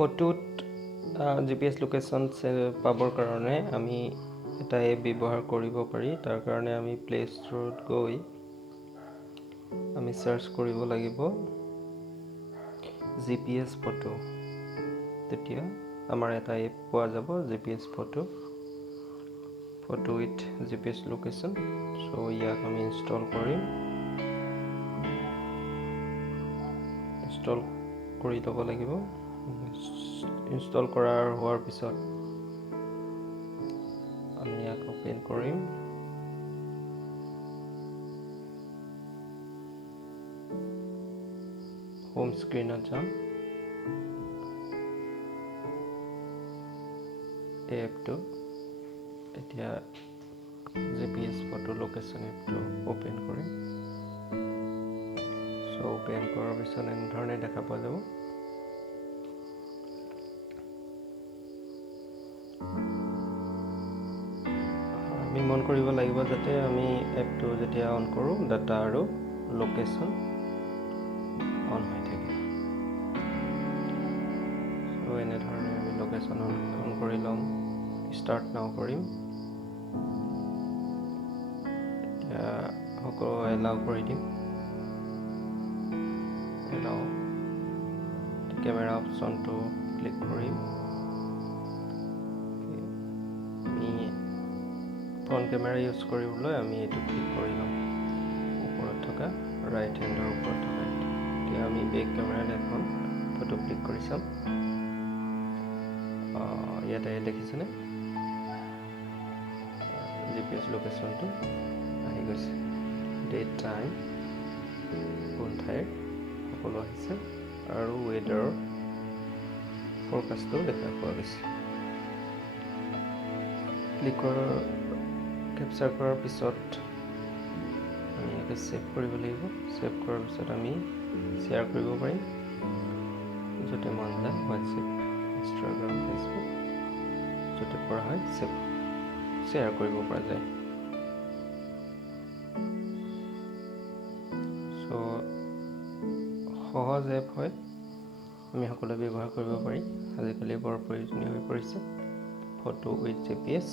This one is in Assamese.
ফটোত GPS লোকেশ্যন পাবৰ কাৰণে আমি এটা এপ ব্যৱহাৰ কৰিব পাৰি। তাৰ কাৰণে আমি প্লে ষ্টৰত গৈ আমি সাৰ্চ কৰিব লাগিব GPS ফটো। তেতিয়া আমাৰ এটা এপ পোৱা যাব GPS photo with GPS location. So ইয়াক আমি ইনষ্টল কৰিম। ইনষ্টল কৰি ল'ব লাগিব। ইনষ্টল হোৱাৰ পিছত আমি ইয়াক ওপেন কৰিম। হোম স্ক্ৰীনত যাম। এপটো এতিয়া GPS ফটো লোকেশ্যন এপটো ওপেন কৰিম। সো ওপেন কৰাৰ পিছত এনেধৰণে দেখা পোৱা যাব। আমি মন কৰিব লাগিব যাতে আমি এপটো যেতিয়া অন কৰোঁ ডাটা আৰু লোকেশ্যন অন হৈ থাকে। সো এনেধৰণে আমি লোকেশ্যন অন কৰি ল'ম। ষ্টাৰ্ট নাও কৰিম। এতিয়া সকলো এলাউ কৰি দিম। এলাউ কেমেৰা অপশ্যনটো ক্লিক কৰিম। ফ্ৰণ্ট কেমেৰা ইউজ কৰিবলৈ আমি এইটো ক্লিক কৰি ল'ম। ওপৰত থকা ৰাইট হেণ্ডৰ ওপৰত থকা এতিয়া আমি বেক কেমেৰাত এখন ফটো ক্লিক কৰি চাম। ইয়াতে দেখিছেনে GPS লোকেশ্যনটো আহি গৈছে। ডেট টাইম কোন ঠাইৰ সকলো আহিছে আৰু ৱেডাৰৰ ফৰকাষ্টটো দেখা পোৱা গৈছে। কেপচাৰ কৰাৰ পিছত আমি ইয়াকে ছেভ কৰিব লাগিব। ছেভ কৰাৰ পিছত আমি শ্বেয়াৰ কৰিব পাৰিম য'তে মন যায়। হোৱাটছএপ, ইনষ্টাগ্ৰাম, ফেচবুক য'তে পৰা হয় শ্বেয়াৰ কৰিব পৰা যায়। চ' সহজ এপ হয়, আমি সকলোৱে ব্যৱহাৰ কৰিব পাৰি। আজিকালি বৰ প্ৰয়োজনীয় হৈ পৰিছে ফটো উইথ GPS।